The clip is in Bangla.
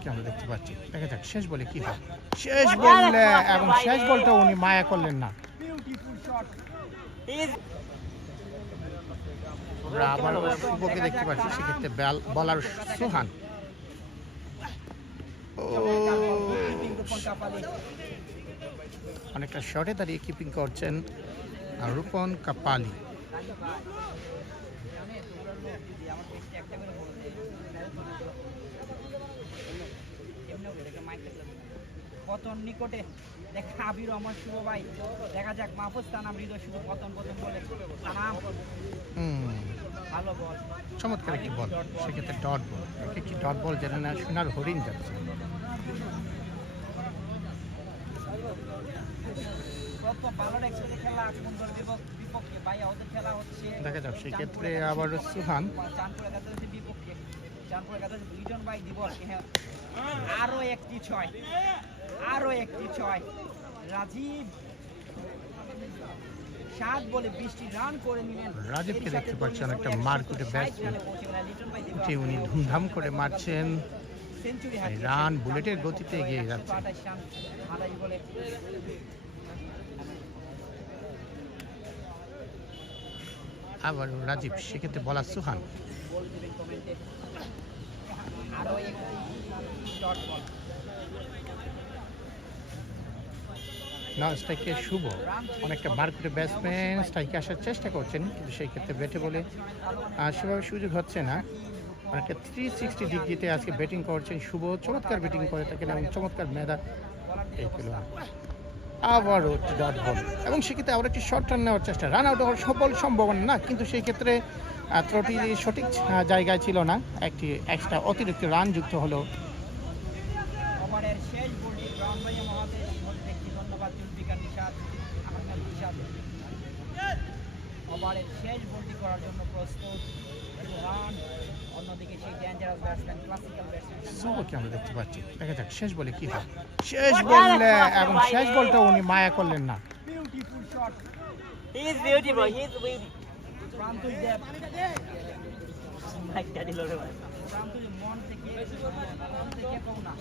কি আমরা দেখতে পাচ্ছি, দেখা যাক শেষ বলে কি হয়। শেষ বললে এবং শেষ বলটা উনি মায়া করলেন না। আমরা আবার শুভকে দেখতে পাচ্ছি, সেক্ষেত্রে বলার সুহান। অনেকটা শর্টে দাঁড়িয়ে কিপিং করছেন রূপন কাপালি। পতন নিকটে দেখা আবির রহমান শুভ ভাই, দেখা যাক মাহফুজ তানাম হৃদয় শুভ পতন বলে তানাম ভালো বল, চমৎকার একটি বল, সেক্ষেত্রে ডট বল, একটি ডট বল যেন না সোনার হরিণ যাচ্ছে। দেখা যাক সেক্ষেত্রে আবার সুহান বিপক্ষে লিটন ভাই দিবস। আরো একটি ছয় রাজীব 7 বলে 20টি রান করে নিলেন। রাজীবকে দেখতে পাচ্ছেন একটা মারকুটে ব্যাটসম্যান, উনি ধুমধাম করে মারছেন, রান বুলেটের গতিতে এগিয়ে যাচ্ছে। আবার রাজীব, সেক্ষেত্রে বলা সুহান। না স্ট্রাইকে শুভ, অনেকটা মারকুটে ব্যাটসম্যান স্ট্রাইকে আসার চেষ্টা করছেন, কিন্তু সেই ক্ষেত্রে ব্যাটে বলে সেভাবে সুযোগ হচ্ছে না। অনেকটা 360 ডিগ্রিতে আজকে ব্যাটিং করছেন শুভ, চমৎকার ব্যাটিং করে থাকেন এবং চমৎকার মেধা এই পেল। আবারও ডট বল এবং সেক্ষেত্রে আবার একটি শর্ট রান নেওয়ার চেষ্টা, রান আউট হওয়ার সফল সম্ভাবনা না, কিন্তু সেই ক্ষেত্রে ত্রুটি সঠিক জায়গায় ছিল না, একটি এক্সট্রা অতিরিক্ত রান যুক্ত হলো। ওভারের শেষ বলটি ব্রাহ্মণবাড়িয়া মহাদেশ দেখি ধন্যবাদ জুলফিকার নিশাদ আহমেদ নিশাদ। ওভারের শেষ বলটি করার জন্য প্রস্তুত রান, অন্যদিকে সেই ডেঞ্জারাস ব্যাটসম্যান ক্লাসিক্যাল ব্যাটসম্যান কি আমরা দেখতে পাচ্ছি, দেখা যাক শেষ বলে কি হয়। শেষ বললে এবং শেষ বলটা উনি মায়া করলেন না। Beautiful shot, he is beautiful, he is beauty. Prantul Dev like that is Prantul মন থেকে পাও না।